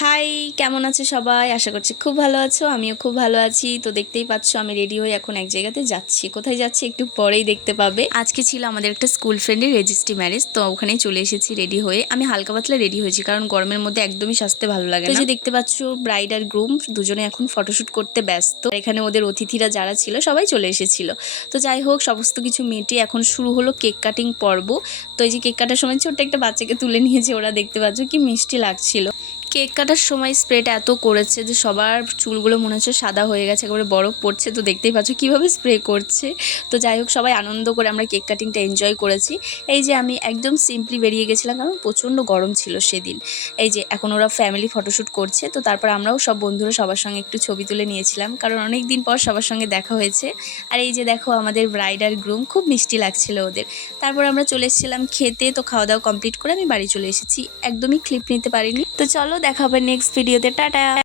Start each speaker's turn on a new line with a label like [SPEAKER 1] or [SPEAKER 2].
[SPEAKER 1] High কেমন আছো সবাই? আশা করছি খুব ভালো আছো আমিও খুব ভালো আছি। তো দেখতেই পাচ্ছ আমি রেডি হয়ে এখন এক জায়গাতে যাচ্ছি। কোথায় যাচ্ছি একটু পরেই দেখতে পাবে। আজকে ছিল আমাদের একটা স্কুল ফ্রেন্ডের রেজিস্ট্রি ম্যারেজ তো ওখানেই চলে এসেছি রেডি হয়ে। আমি হালকা পাতলা রেডি হয়েছি কারণ গরমের মধ্যে একদমই সাজতে ভালো লাগে তো যে দেখতে পাচ্ছ ব্রাইড আর গ্রুম দুজনে এখন ফটোশুট করতে ব্যস্ত। এখানে ওদের অতিথিরা যারা ছিল সবাই চলে এসেছিল। তো যাই হোক সমস্ত কিছু মিটিয়ে এখন শুরু হলো কেক কাটিং পর্ব। তো এই যে কেক কাটার সময় ছোট্ট একটা বাচ্চাকে তুলে নিয়েছে ওরা দেখতে পাচ্ছ কি মিষ্টি লাগছিল। কেক কাটার সময় স্প্রেটা এত করেছে যে সবার চুলগুলো মনে হচ্ছে সাদা হয়ে গেছে, একেবারে বরফ পড়ছে। তো দেখতেই পাচ্ছ কীভাবে স্প্রে করছে। তো যাই হোক, সবাই আনন্দ করে আমরা কেক কাটিংটা এনজয় করেছি। এই যে আমি একদম সিম্পলি বেরিয়ে গেছিলাম, কারণ প্রচণ্ড গরম ছিল সেদিন। এই যে এখন ওরা ফ্যামিলি ফটোশ্যুট করছে, তো তারপর আমরাও সব বন্ধুরা সবার সঙ্গে একটু ছবি তুলে নিয়েছিলাম, কারণ অনেক দিন পর সবার সঙ্গে দেখা হয়েছে। আর এই যে দেখো আমাদের ব্রাইড আর গ্রুম খুব মিষ্টি লাগছিল ওদের। তারপর আমরা চলে এসেছিলাম খেতে, তো খাওয়া দাওয়া কমপ্লিট করে আমি বাড়ি চলে এসেছি। একদমই ক্লিপ নিতে পারিনি। তো চলো দেখা হবে নেক্সট ভিডিওতে টাটা।